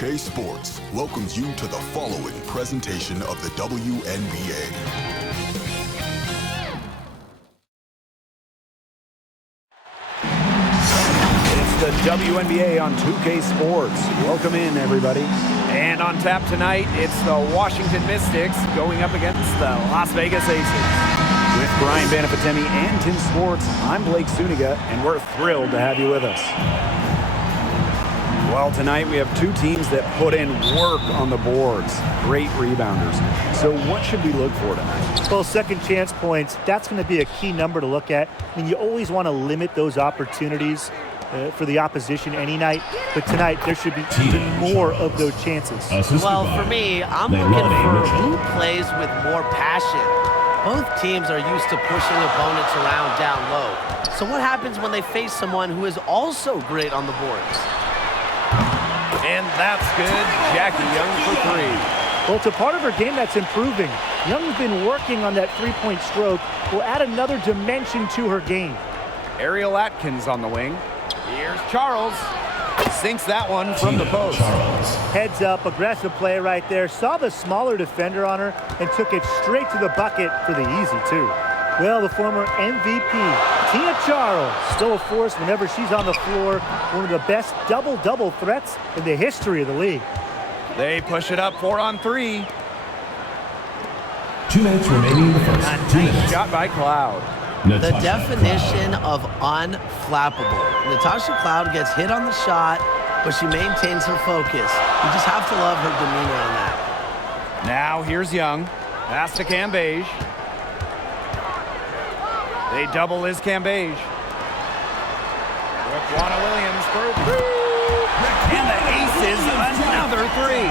2K Sports welcomes you to the following presentation of the WNBA. It's the WNBA on 2K Sports. Welcome in, everybody. And on tap tonight, it's the Washington Mystics going up against the Las Vegas Aces. With Brian Banafitemi and Tim Sports, I'm Blake Suniga, and we're thrilled to have you with us. Well, tonight we have two teams that put in work on the boards. Great rebounders. So what should we look for tonight? Well, second chance points, that's going to be a key number to look at. I mean, you always want to limit those opportunities for the opposition any night, but tonight there should be even more of those chances. Well, for me, I'm looking for who plays with more passion. Both teams are used to pushing opponents around down low. So what happens when they face someone who is also great on the boards? And that's good. Jackie Young for three. Well, it's a part of her game that's improving. Young's been working on that three-point stroke. Will add another dimension to her game. Ariel Atkins on the wing. Here's Charles. Sinks that one from the post. Heads up, aggressive play right there. Saw the smaller defender on her and took it straight to the bucket for the easy two. Well, the former MVP, Tia Charles, still a force whenever she's on the floor. One of the best double-double threats in the history of the league. They push it up 4-on-3. 2 minutes remaining in the first. Nice shot by Cloud. The definition of unflappable. Natasha Cloud gets hit on the shot, but she maintains her focus. You just have to love her demeanor on that. Now here's Young. Pass to Cambage. They double Liz Cambage. Raquana Williams for three. And the Aces, another three.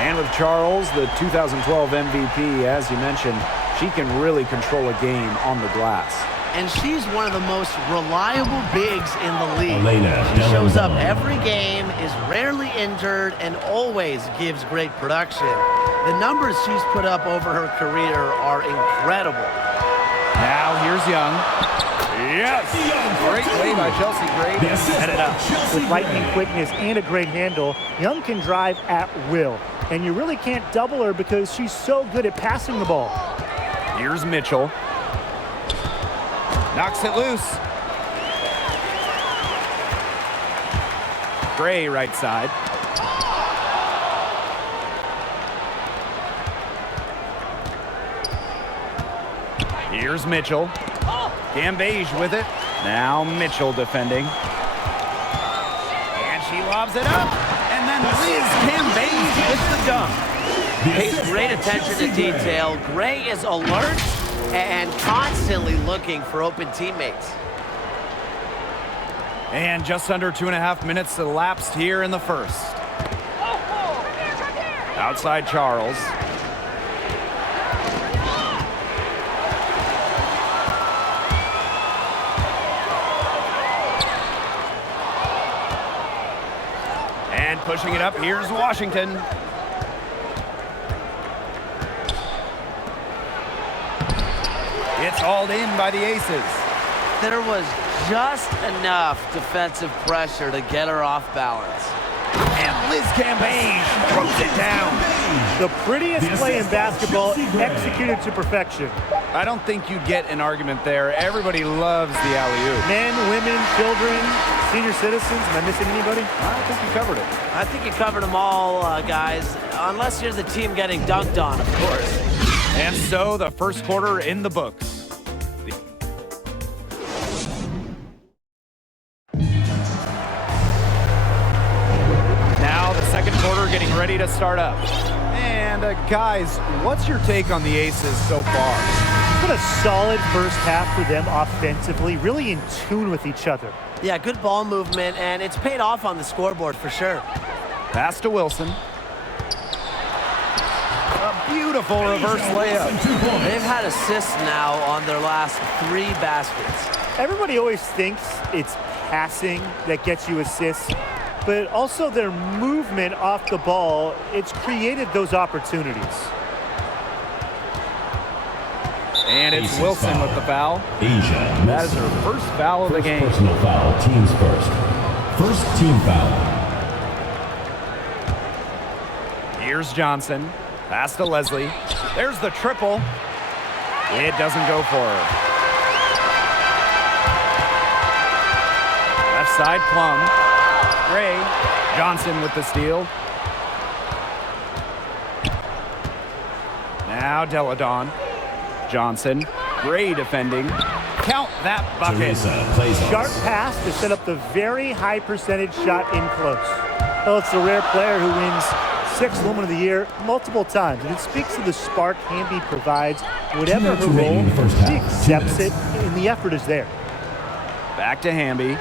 And with Charles, the 2012 MVP, as you mentioned, she can really control a game on the glass. And she's one of the most reliable bigs in the league. Elena, she shows up every game, is rarely injured, and always gives great production. The numbers she's put up over her career are incredible. Now here's Young. Yes! Great play by Chelsea Gray. Head it up. With lightning quickness and a great handle, Young can drive at will. And you really can't double her because she's so good at passing the ball. Here's Mitchell. Knocks it loose. Gray right side. Here's Mitchell. Cambage with it. Now Mitchell defending. And she lobs it up. And then Liz Cambage with the dunk. Pays great attention to detail. Gray is alert and constantly looking for open teammates. And just under 2.5 minutes elapsed here in the first. Outside Charles. And pushing it up, here's Washington. It's hauled in by the Aces. There was just enough defensive pressure to get her off balance. And Liz Cambage throws it down. The prettiest play in basketball, executed to perfection. I don't think you'd get an argument there. Everybody loves the alley-oop. Men, women, children, senior citizens. Am I missing anybody? I think you covered it. I think you covered them all, guys. Unless you're the team getting dunked on, of course. And so the first quarter in the books. Now the second quarter getting ready to start up. And guys, what's your take on the Aces so far? It's been a solid first half for them offensively, really in tune with each other. Yeah, good ball movement, and it's paid off on the scoreboard for sure. Pass to Wilson. A beautiful reverse layup. They've had assists now on their last 3 baskets. Everybody always thinks it's passing that gets you assists, but also their movement off the ball, it's created those opportunities. And it's Wilson with the foul. Asia. That is her first foul of the game. Personal foul, teams first. First team foul. Here's Johnson. Pass to Leslie. There's the triple. It doesn't go for her. Left side, Plum. Gray. Johnson with the steal. Now Delle Donne. Johnson. Gray defending. Count that bucket. Sharp pass to set up the very high percentage shot in close. Well, it's a rare player who wins 6th Woman of the Year multiple times, and it speaks to the spark Hamby provides. Whatever her role, she accepts it, and the effort is there. Back to Hamby.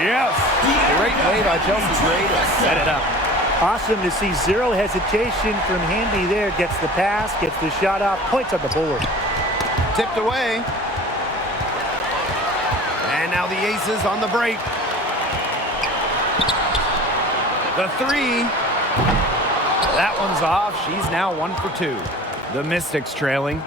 Yes! Great play by Kelsey Gray to set it up. Awesome to see zero hesitation from Hamby there. Gets the pass, gets the shot off, points on the board. Tipped away. And now the Aces on the break. The three. That one's off. She's now 1 for 2. The Mystics trailing.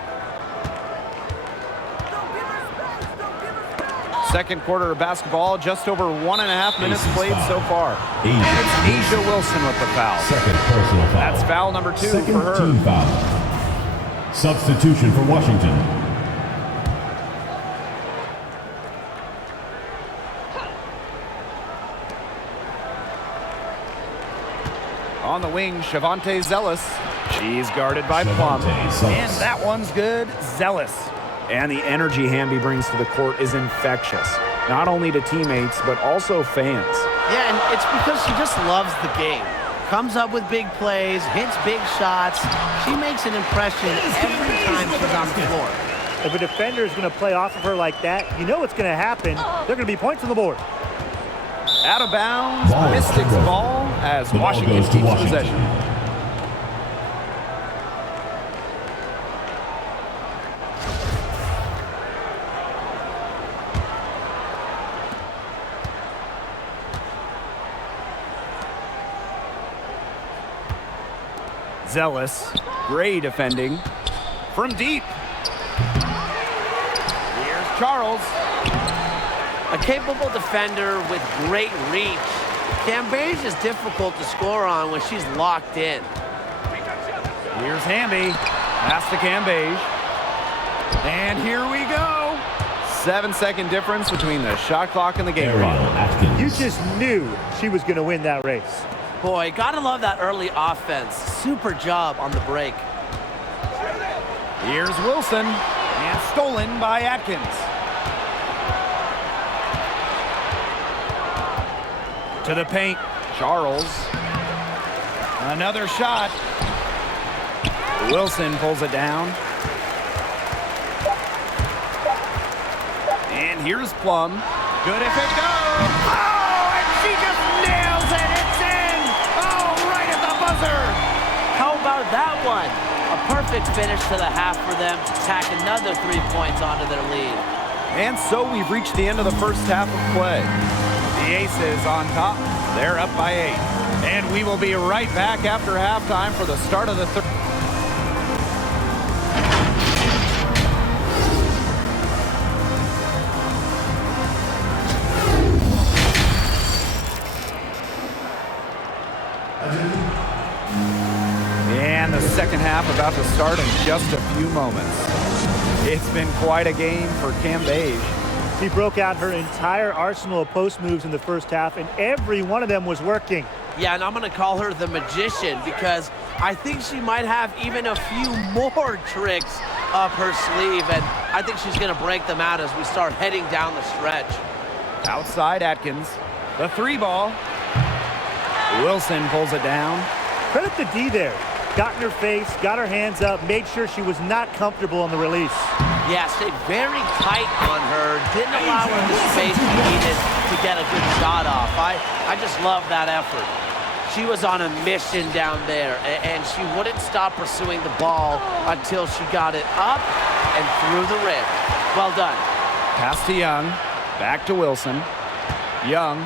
Second quarter of basketball, just over 1.5 minutes played so far. And it's Asia Wilson with the foul. Second personal foul. That's foul number 2 Second for her. team foul. Substitution for Washington. On the wing, Shavonte Zealous. She's guarded by Plum. And that one's good. Zealous. And the energy Hamby brings to the court is infectious. Not only to teammates, but also fans. Yeah, and it's because she just loves the game. Comes up with big plays, hits big shots. She makes an impression every time she's on the floor. If a defender is going to play off of her like that, you know what's going to happen. There are going to be points on the board. Out of bounds, Mystics ball as Washington keeps possession. Zealous, Gray defending. From deep. Here's Charles. A capable defender with great reach. Cambage is difficult to score on when she's locked in. Here's Hamby. Pass to Cambage. And here we go. 7-second difference between the shot clock and the game clock. You just knew she was going to win that race. Boy, gotta love that early offense. Super job on the break. Here's Wilson. And stolen by Atkins. To the paint, Charles. Another shot. Wilson pulls it down. And here's Plum. Good if it goes. Oh, and she just nails it. It's in. Oh, right at the buzzer. How about that one? A perfect finish to the half for them to tack another 3 points onto their lead. And so we've reached the end of the first half of play. The Aces on top. They're up by 8. And we will be right back after halftime for the start of the third. And the second half about to start in just a few moments. It's been quite a game for Cambage. She broke out her entire arsenal of post moves in the first half, and every one of them was working. Yeah, and I'm going to call her the magician because I think she might have even a few more tricks up her sleeve, and I think she's going to break them out as we start heading down the stretch. Outside Atkins. The 3 ball. Wilson pulls it down. Credit the D there. Got in her face, got her hands up, made sure she was not comfortable on the release. Yeah, stayed very tight on her. Didn't allow her the space she needed to get a good shot off. I just love that effort. She was on a mission down there, and she wouldn't stop pursuing the ball until she got it up and through the rim. Well done. Pass to Young. Back to Wilson. Young.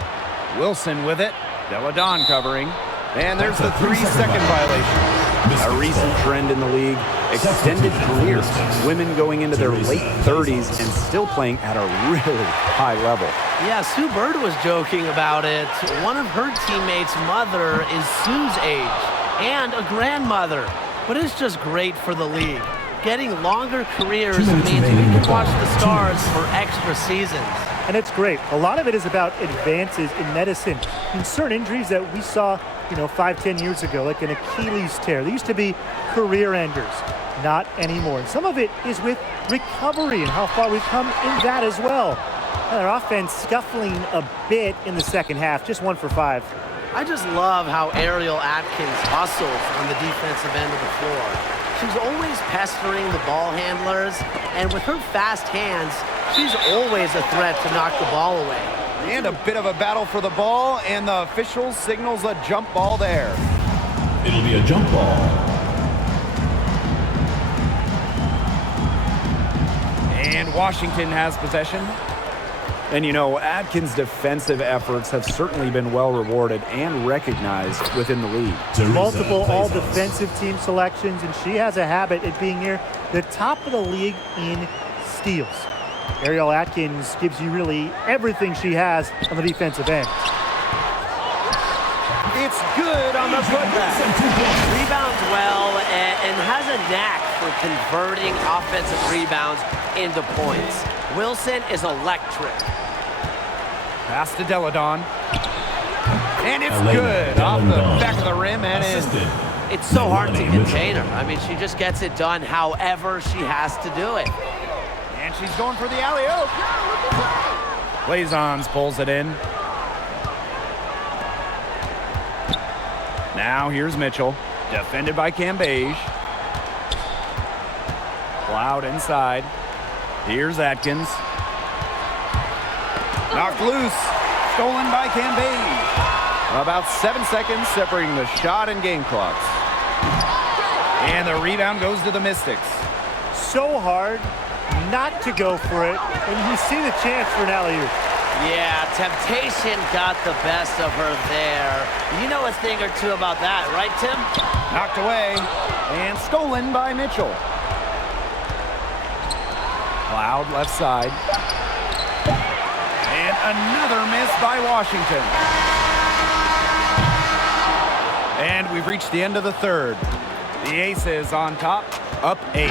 Wilson with it. Delle Donne covering. And there's the 3-second violation. A recent trend in the league. extended careers. Women going into their late 30s and still playing at a really high level. Yeah, Sue Bird was joking about it. One of her teammates' mother is Sue's age and a grandmother. But it's just great for the league. Getting longer careers means we can watch the stars for extra seasons. And it's great. A lot of it is about advances in medicine. In certain injuries that we saw, 5-10 years ago, like an Achilles tear. They used to be career enders. Not anymore. And some of it is with recovery and how far we've come in that as well. And their offense scuffling a bit in the second half. Just 1 for 5. I just love how Ariel Atkins hustles on the defensive end of the floor. She's always pestering the ball handlers, and with her fast hands, she's always a threat to knock the ball away. And a bit of a battle for the ball, and the official signals a jump ball there. It'll be a jump ball. And Washington has possession. And Atkins' defensive efforts have certainly been well rewarded and recognized within the league. Multiple all-defensive team selections, and she has a habit of being near the top of the league in steals. Ariel Atkins gives you really everything she has on the defensive end. It's good on the putback. Rebounds well and has a knack for converting offensive rebounds into points. Wilson is electric. Pass to Delle Donne. And it's Elena, good off the back of the rim and in. It's so hard to contain her. I mean, she just gets it done however she has to do it. And she's going for the alley-oop. Blazons pulls it in. Now here's Mitchell, defended by Cambage. Cloud inside. Here's Atkins. Knocked loose. Stolen by Cambage. About 7 seconds separating the shot and game clocks. And the rebound goes to the Mystics. So hard not to go for it, and you see the chance for an alley-oop. Yeah, temptation got the best of her there. You know a thing or two about that, right, Tim? Knocked away and stolen by Mitchell. Cloud left side. And another miss by Washington. And we've reached the end of the third. The Aces on top, up 8.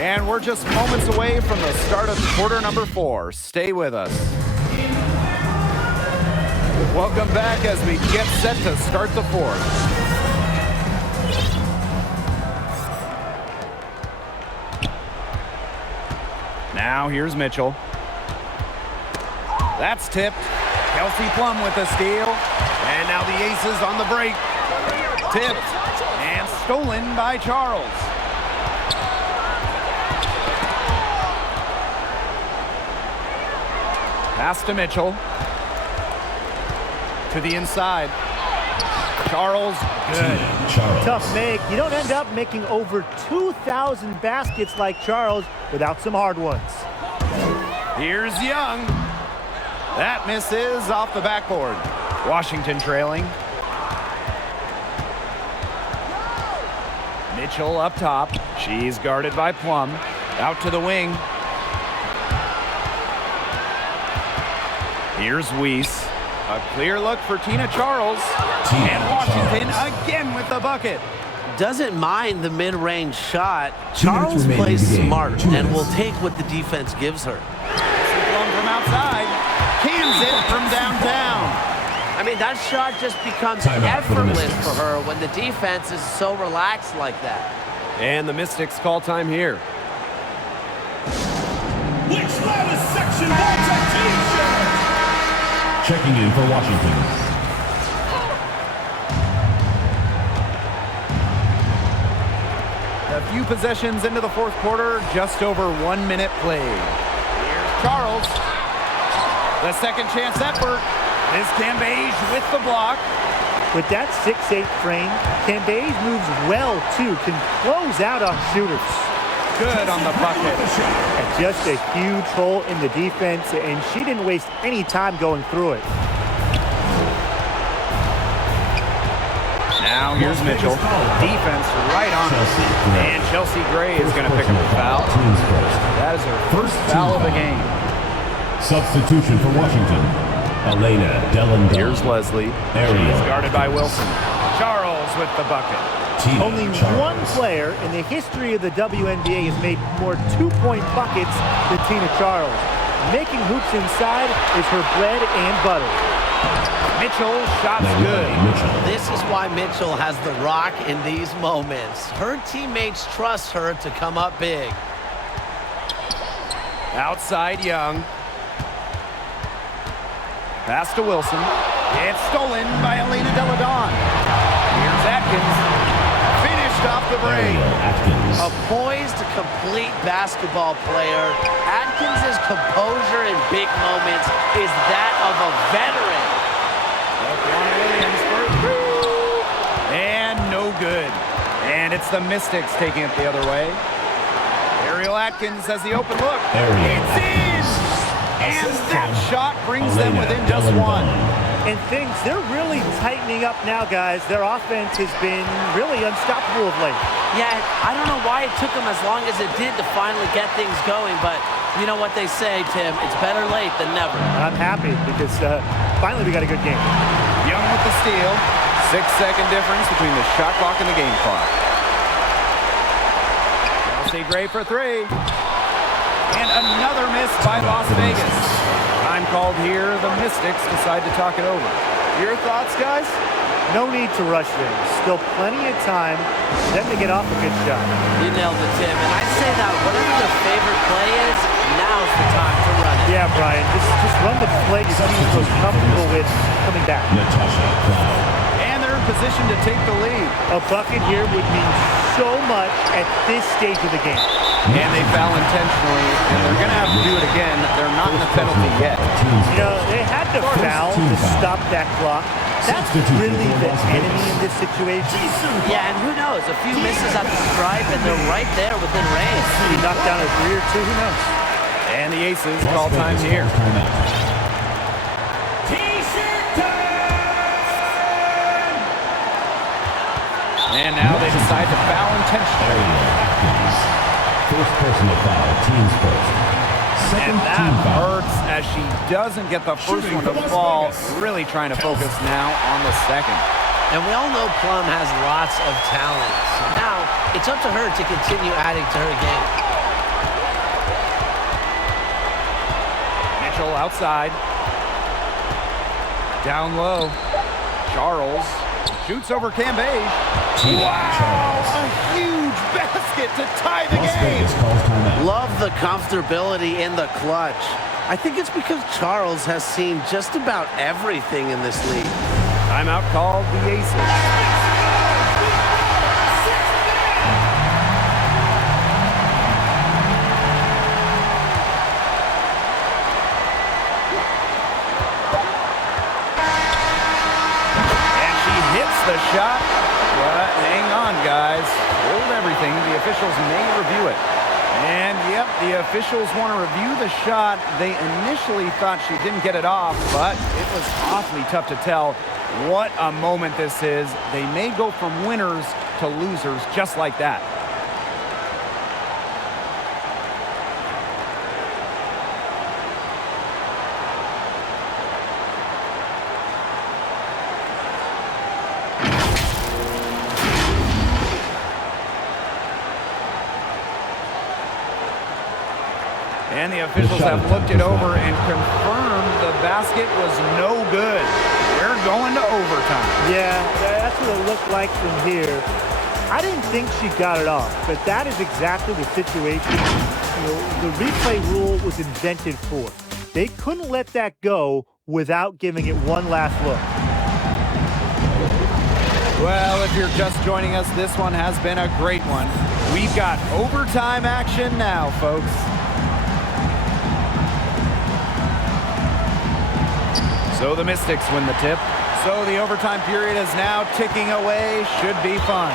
And we're just moments away from the start of quarter number 4. Stay with us. Welcome back as we get set to start the fourth. Now here's Mitchell. That's tipped. Kelsey Plum with the steal. And now the Aces on the break. Tipped and stolen by Charles. Pass to Mitchell. To the inside. Charles, good. Tough make. You don't end up making over 2,000 baskets like Charles without some hard ones. Here's Young. That misses off the backboard. Washington trailing. Mitchell up top. She's guarded by Plum. Out to the wing. Here's Weiss. A clear look for Tina Charles. And Washington again with the bucket. Doesn't mind the mid-range shot. Charles plays smart and will take what the defense gives her. Plum from outside. Cans it from downtown. I mean, that shot just becomes effortless for her when the defense is so relaxed like that. And the Mystics call time here. Checking in for Washington. A few possessions into the fourth quarter, just over 1 minute played. Here's Charles. The second chance effort is Cambage with the block. With that 6'8" frame, Cambage moves well, too. Can close out on shooters. Good on the bucket. And just a huge hole in the defense, and she didn't waste any time going through it. Now here's Mitchell. Defense right on him. And Chelsea Gray is going to pick up the foul. That is her first foul of the game. Substitution for Washington. Elena, Delle Donne. Here's Leslie. She's guarded by Wilson. Charles with the bucket. Only one player in the history of the WNBA has made more two-point buckets than Tina Charles. Making hoops inside is her bread and butter. Mitchell, shots good. This is why Mitchell has the rock in these moments. Her teammates trust her to come up big. Outside Young. Pass to Wilson. It's stolen by Elena Delle Donne. Here's Atkins. Finished off the break. A poised, complete basketball player. Atkins' composure in big moments is that of a veteran. Williams for three. And no good. And it's the Mystics taking it the other way. Ariel Atkins has the open look. It's in! And that shot brings them within just one. And they're really tightening up now, guys. Their offense has been really unstoppable of late. Yeah, I don't know why it took them as long as it did to finally get things going, but you know what they say, Tim, it's better late than never. I'm happy because finally we got a good game. Young with the steal. 6-second difference between the shot clock and the game clock. Kelsey Gray for three. And another miss by Las Vegas. Time called here. The Mystics decide to talk it over. Your thoughts, guys? No need to rush them. Still plenty of time for them to get off a good shot. You nailed it, Tim. And I'd say that whatever their favorite play is, now's the time to run it. Yeah, Brian. Just run the play your team was comfortable with coming back. Natasha, Plum. And they're in position to take the lead. A bucket here would mean so much at this stage of the game. And they foul intentionally, and they're going to have to do it again. They're not in the penalty yet. You know, they had to foul to stop that clock. That's really the enemy in this situation. Yeah, and who knows? A few misses at the stripe, and they're right there within range. He knocked down a three or two, who knows? And the Aces call time here. And now they decide to foul intentionally. First personal foul, team's first. And that hurts as she doesn't get the first one to fall. Really trying to focus now on the second. And we all know Plum has lots of talent. So now it's up to her to continue adding to her game. Mitchell outside. Down low. Charles shoots over Cambage. Wow! A huge basket to tie the game. Love the comfortability in the clutch. I think it's because Charles has seen just about everything in this league. Timeout called the Aces. The shot, but hang on, guys. Hold everything. The officials may review it. And, yep, the officials want to review the shot. They initially thought she didn't get it off, but it was awfully tough to tell what a moment this is. They may go from winners to losers just like that. And the officials have looked it over and confirmed the basket was no good. They're going to overtime. Yeah, that's what it looked like from here. I didn't think she got it off, but that is exactly the situation the replay rule was invented for. They couldn't let that go without giving it one last look. Well, if you're just joining us, this one has been a great one. We've got overtime action now, folks. So the Mystics win the tip. So the overtime period is now ticking away. Should be fun.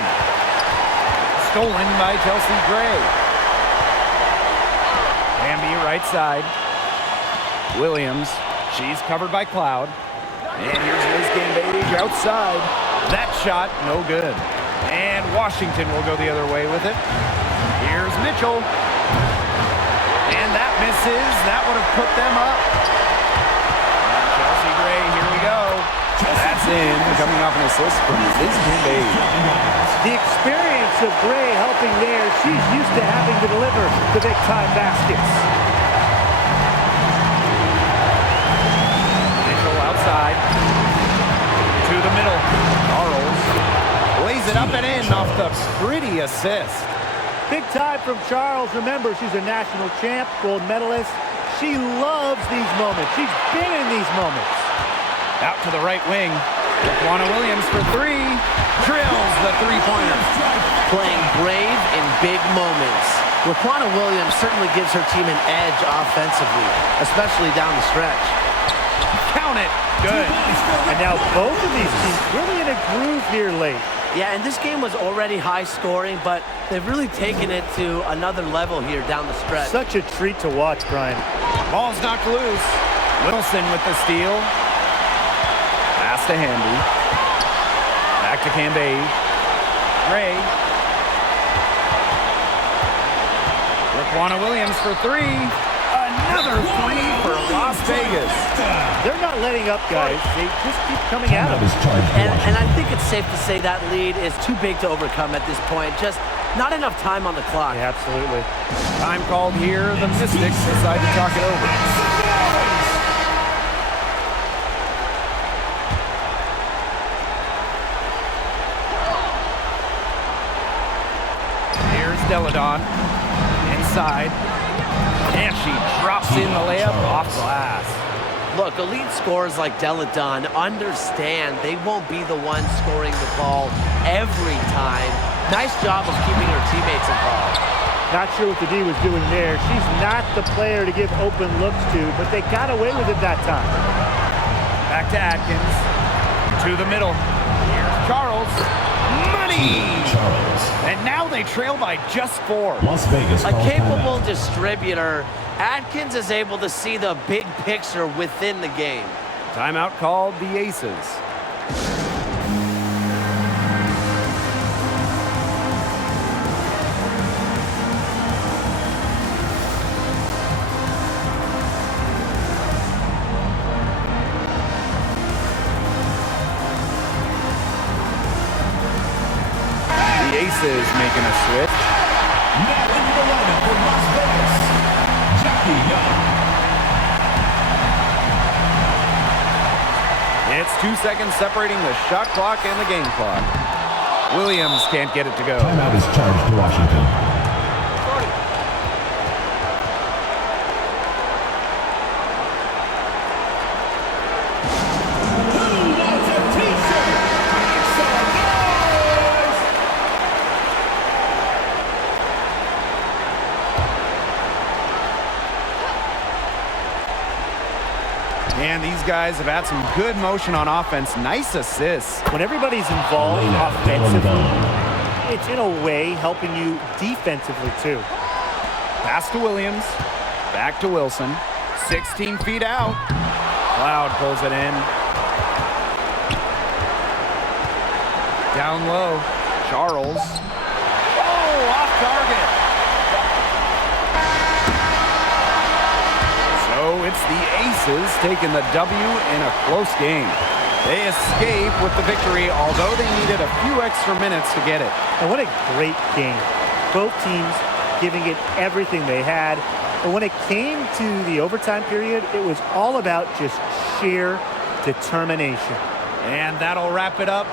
Stolen by Kelsey Gray. Hamby right side. Williams. She's covered by Cloud. And here's Liz Cambage outside. That shot, no good. And Washington will go the other way with it. Here's Mitchell. And that misses. That would have put them up. And Kelsey Gray, here we go. That's in, coming off an assist from WNBA. The experience of Gray helping there. She's used to having to deliver the big-time baskets. Mitchell outside. To the middle. Charles lays it up and in off the pretty assist. Big time from Charles. Remember, she's a national champ, gold medalist. She loves these moments. She's been in these moments. Out to the right wing. Laquana Williams for three. Drills the three-pointer. Playing brave in big moments. Laquana Williams certainly gives her team an edge offensively, especially down the stretch. Count it. Good. And now both of these teams really in a groove here late. Yeah, and this game was already high scoring, but they've really taken it to another level here down the stretch. Such a treat to watch, Brian. Ball's knocked loose. Wilson with the steal. Pass to Hamby. Back to Cambay. Gray. Laquana Williams for three. Another three for Las Vegas. They're not letting up, guys. They just keep coming at them. And I think it's safe to say that lead is too big to overcome at this point. Just not enough time on the clock. Yeah, absolutely. Time called here. The Mystics decide to talk it over. Here's Delle Donne. Inside. And she drops in the layup off glass. Look, elite scorers like Delle Donne understand they won't be the ones scoring the ball every time. Nice job of keeping her teammates involved. Not sure what the D was doing there. She's not the player to give open looks to, but they got away with it that time. Back to Atkins. To the middle. Here's Charles. Money! Charles. And now they trail by just 4. Las Vegas A calls capable timeout. distributor, Atkins is able to see the big picture within the game. Timeout called the Aces. The Aces making a switch. Now into the lineup for Las Vegas, Jackie Young. It's 2 seconds separating the shot clock and the game clock. Williams can't get it to go. Timeout is charged to Washington. And these guys have had some good motion on offense. Nice assists. When everybody's involved Elena, offensively, Delle it's in a way helping you defensively too. Pass to Williams. Back to Wilson. 16 feet out. Cloud pulls it in. Down low. Charles. Oh, off target. So it's the Aces taking the W in a close game. They escape with the victory, although they needed a few extra minutes to get it. And what a great game. Both teams giving it everything they had. But when it came to the overtime period, it was all about just sheer determination. And that'll wrap it up.